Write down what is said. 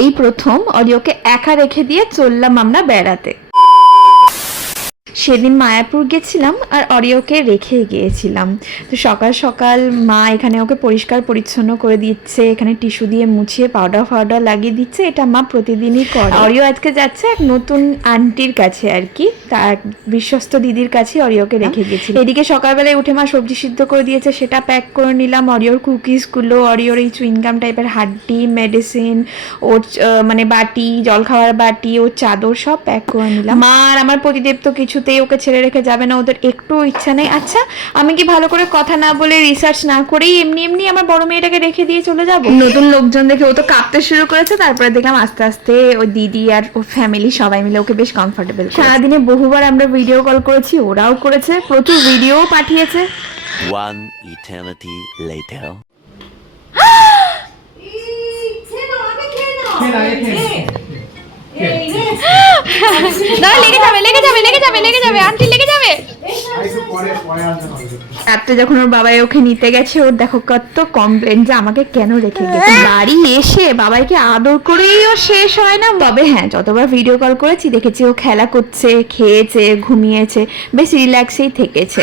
এই প্রথম অরিওকে একা রেখে দিয়ে চললাম আমরা বেড়াতে। সেদিন মায়াপুর গেছিলাম আর অরিওকে রেখে গিয়েছিলাম। তো সকাল সকাল মা এখানে ওকে পরিষ্কার পরিচ্ছন্ন করে দিচ্ছে, এখানে টিস্যু দিয়ে মুছিয়ে পাউডার লাগিয়ে দিচ্ছে। এটা মা প্রতিদিনই করে। অরিও আজকে যাচ্ছে এক নতুন আন্টির কাছে আর কি, তার বিশ্বস্ত দিদির কাছে অরিওকে রেখে গেছি। এদিকে সকালবেলায় উঠে মা সবজি সিদ্ধ করে দিয়েছে, সেটা প্যাক করে নিলাম। অরিওর কুকিজগুলো, অরিওর এই চুইংগাম টাইপের হাড্ডি, মেডিসিন, ওর মানে বাটি, জলখাওয়ার বাটি, ওর চাদর সব প্যাক করে নিলাম। মা আর আমার প্রতিদেব তো কিছুতেই ওকে ছেড়ে রেখে যাবে না, ওদের একটু ইচ্ছা নেই। আচ্ছা আমি কি ভালো করে কথা না বলে রিসার্চ না করেই এমনি এমনি আমার বড় মেয়েটাকে রেখে দিয়ে চলে যাব? নতুন লোকজন দেখে ও তো কাঁপতে শুরু করেছে। তারপরে দেখলাম আস্তে আস্তে ওই দিদি আর ও ফ্যামিলি সবাই মিলে ওকে বেশ কমফোর্টেবল। সারাদিনে বহুবার আমরা ভিডিও কল করেছি, ওরাও করেছে, প্রচুর ভিডিও পাঠিয়েছে। One eternity later. লেগে যাবে আন্টি, লেগে যাবে। রাত্রে যখন ওর বাবাই ওকে নিতে গেছে, ওর দেখো কত কমপ্লেন যে আমাকে কেন রেখে গেছে। বাড়ি এসে বাবাইকে আদর করেই ও শেষ হয় না। তবে হ্যাঁ, যতবার ভিডিও কল করেছি দেখেছি ও খেলা করছে, খেয়েছে, ঘুমিয়েছে, বেশ রিল্যাক্সেই থেকেছে।